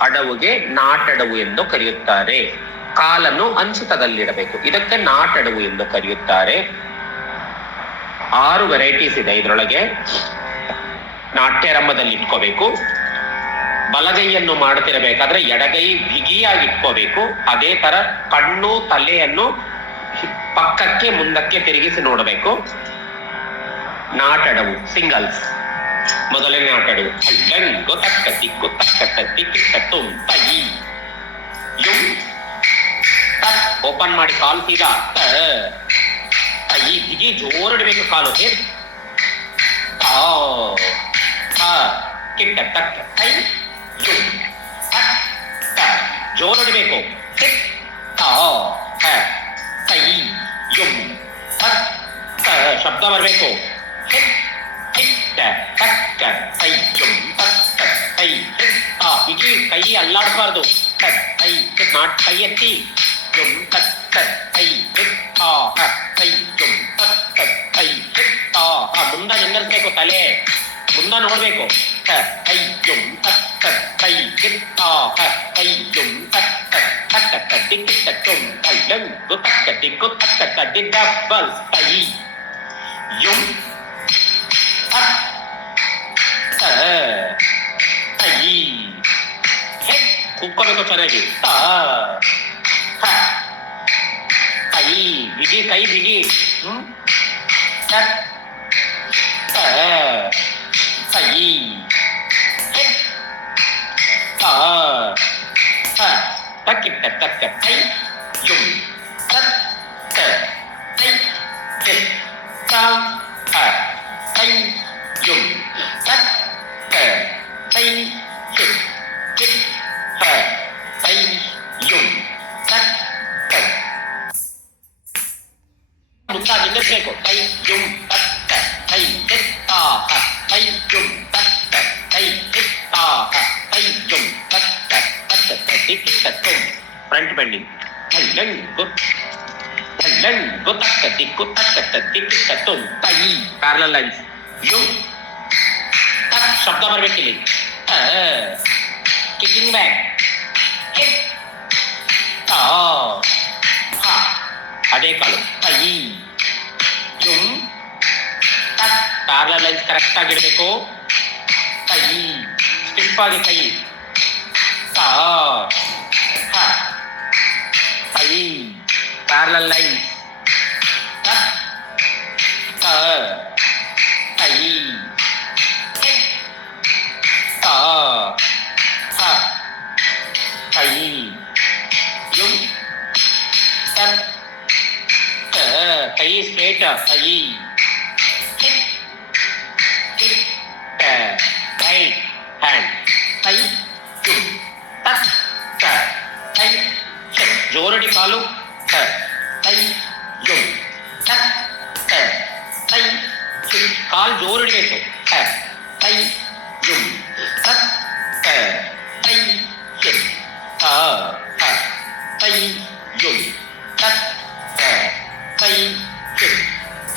ಅಡವುಗೆ ನಾಟಡವು ಎಂದು ಕರೆಯುತ್ತಾರೆ. ಕಾಲನ್ನು ಅಂಚಿತದಲ್ಲಿಡಬೇಕು. ಇದಕ್ಕೆ ನಾಟಡವು ಎಂದು ಕರೆಯುತ್ತಾರೆ. ಆರು ವೆರೈಟೀಸ್ ಇದೆ ಇದರೊಳಗೆ. ನಾಟ್ಯರಂಭದಲ್ಲಿ ಇಟ್ಕೋಬೇಕು. ಬಲಗೈಯನ್ನು ಮಾಡುತ್ತಿರಬೇಕಾದ್ರೆ ಎಡಗೈ ಬಿಗಿಯಾಗಿ ಇಟ್ಕೋಬೇಕು. ಅದೇ ತರ ಕಣ್ಣು, ತಲೆಯನ್ನು ಪಕ್ಕಕ್ಕೆ, ಮುಂದಕ್ಕೆ ತಿರುಗಿಸಿ ನೋಡಬೇಕು. ನಾಟಡವು ಸಿಂಗಲ್ಸ್ ಮೊದಲನೇ ಆಟಡು ಅಲ್ಲಂ ಗೊತ್ತಕ್ಕ ತಿಕ್ಕು ತಕ್ಕ ತಿಕ್ಕಿಟ್ಟ ತುಂ ತೈ ಯು ತತ್ ಓಪನ್ ಮಾಡಿ ಕಾಲು ಸೀದಾ ತ ತೈ ಬಿಗಿ ಜೋರಿಡ್ಬೇಕು ಕಾಲು ಹೇ ತಾ ತ ಕಿಟ್ಟ ತಕ್ಕ ತೈ ಯು ತತ್ ತ ಜೋರಿಡ್ಬೇಕು ಹಿಟ್ ತಾ ತ ತೈ ಯು ತತ್ ತ ಶಬ್ದ ಬರಬೇಕು ಹಿಟ್ ಹಿಟ್ಟ ತಕ್ಕ ತೈ ಯು ತಕ್ಕ ತೈ ಹಿಟ್ ತಾ ಬಿಗಿ ಕೈ ಅಲ್ಲಾಡಬಾರ್ದು ತತ್ ತೈ ಹಿಟ್ ನಾಟ್ ಕೈ ಎತ್ತಿ ಯು ತಕ್ಕ ತೈ ಹಿಟ್ ತಾ ಹ ತೈ ಯು ತಕ್ಕ ತೈ ಹಿಟ್ ತಾ ಹ ಮುಂದ ನಿಂದಿರ್ಬೇಕು ತಲೆ ಮುಂದ ನೋಡ್ಬೇಕು ಹ ತೈ ಯು ತಕ್ಕ ತೈ ಹಿಟ್ ತಾ ಹ ತೈ ಯು ತಕ್ಕ ತಕ್ಕ ತಡ್ಡಿ ಕಿಟ್ಟ ತುಂ ತಳ್ಳಂ ಗು ತಕ್ಕ ಟಿಕ್ಕು ತಕ್ಕ ತಡ್ಡಿ ಡಬ್ಬಲ್ ತೈ ಯು ముక్కలతో చదివి పై దిగి పై దిగి పై తక్కి తక్క పై యుం తక్క పై తా किसी को कई जुम तक कई किता कई जुम तक कई किता कई जुम तक तक फ्रंट बेंडिंग थलंग थलंग तक दिक्कु तक तक तुम तई पैरेलल लाइंस जुम तक शब्दावर में किलिंग किकिंग बैक किक ता हा అదే కాలం ತತ್ ಪ್ಯಾರಲಲ್ ಲೈನ್ಸ್ ಕರೆಕ್ಟ್ ಆಗಿರ್ಬೇಕು ಕೈ ಸ್ಟಿಫ್ ಆಗಿ ಕೈ ತಾ ಹ ಕೈ ಪ್ಯಾರಲಲ್ ಲೈನ್ ತತ್ ತ ಕೈ ಹಿಟ್ ತಾ ಹ ಕೈ ಯು ತತ್ ತ ಕೈ ಸ್ಟ್ರೇಟ್ ಕೈ ತ ಕೈ ಯು ತತ್ ತ ಕೈ ಹಿಟ್ ಕಾಲು ಜೋರಿಡಬೇಕು ತ ಕೈ ಯು ತತ್ ತ ಕೈ ಹಿಟ್ ತ ಹ ಕೈ ಯು ತತ್ ತ ಕೈ ಹಿಟ್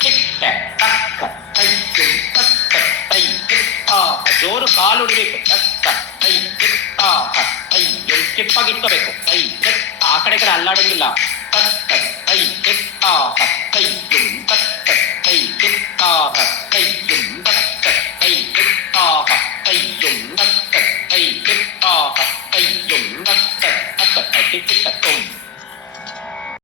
ಹಿಟ್ಟ ತಕ್ಕ ಕೈ ಯು ತಕ್ಕ ಕೈ ಹಿಟ್ಟ ಜೋರು ಕಾಲು ಹೊಡಿಬೇಕು ತಕ್ಕ ಕೈ ಹಿಟ್ಟ ಕೈ ಯು ಸ್ಟಿಪ್ಪಾಗಿ ಇಟ್ಕೋಬೇಕು ಕೈ ಹಿಟ್ ಆ ಕಡೆ ಈ ಕಡೆ ಅಲ್ಲಾಡಂಗಿಲ್ಲ